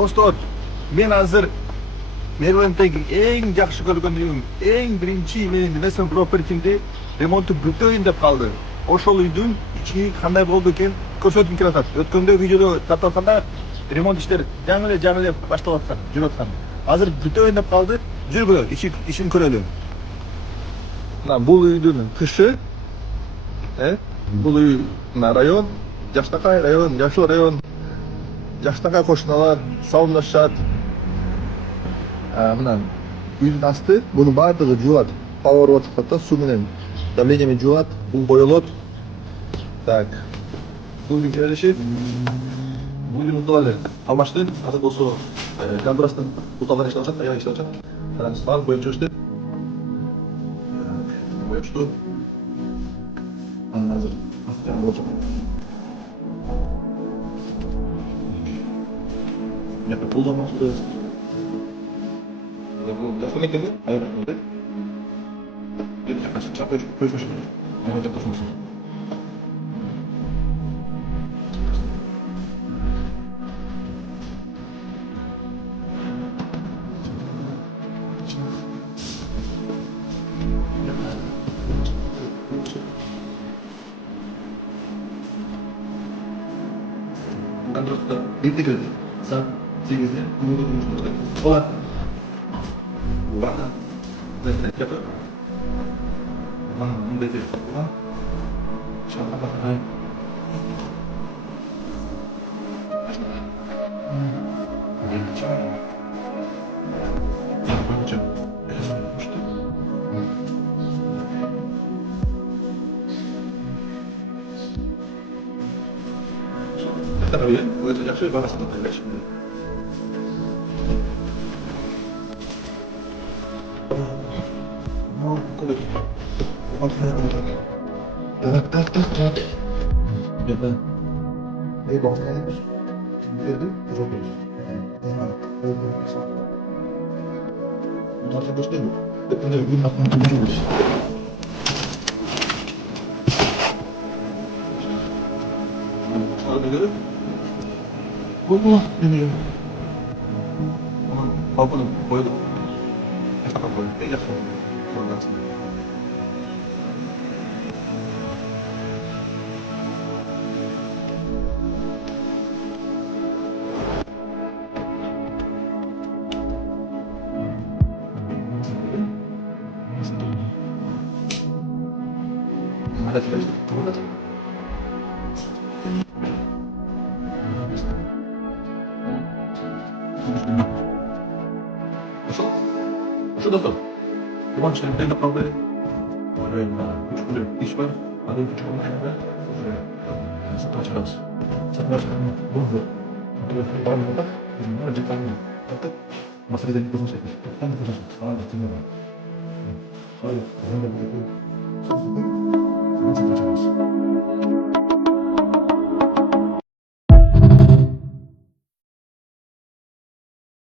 Dostlar, men hozir Mervandagi eng yaxshi ko'rgan uyim, eng birinchi mening investment propertymda remonti butoyin deb qoldi. O'sha uyning ichi qanday bo'ldi ekan ko'rsatib kelasizlar. O'tganda videoda tartibda remont ishlari jamila boshlayotgan, juratgan. Hozir butoyin deb qoldi. Jur bo'lar, ishini ko'raylik. Mana bu uyning qishi, bu uy rayon, Yoshtaqa rayon, Yoshlar rayon. Yoshtaqa qo'shnilar salomlashadi. Mana uyning asti, buni barlig'i juvadi. Power hatta suv bilan давлениемен juvadi, bu bo'yaladi. Так. Bu yukilishi bu yumurtalarni almashdi. Hozir bo'lsa kontrastdan o'tolgan ishlayotgan, tayyor ishlayotgan. Transfer bo'yab chiqdi. Bo'yab chiqdi. Hozir bo'lsa. Ya kullanması bu lafı ne dedi? Hayır, ne dedi? Dedi yaklaşık çap koy başına. Evet, yaklaşmasın. Ben de birlikte gördüm. Sen 8'de bunu konuşmuştuk. Olan bana destek yapıyor. Bana bunu dedi. Bana şaka bakar. Tabii ya, bu ötecek şey bana sana paylaşım. Ne bakıyorsunuz? Gördün? Uzatıyoruz. Bunlar da gösteriyor. Depende bir aklına tutuyoruz. Şöyle göre. Bu demiyor. Ama balkonu boyadı. Esnaf boyadı. Ne yapalım? Hadi işte. Burada da. Şu da da. Ulan şimdi de kaldı. Böyle üç kule iş var. Hadi üç kule iş var. Satacağız. Satacağız. Burada. Var mı da? Bunlar cidden mi? Artık masada bir kızım çekmiş. Ben de kızım. Sana da dinliyorum. Hayır. Ben de bu. Nasıl yapacağız?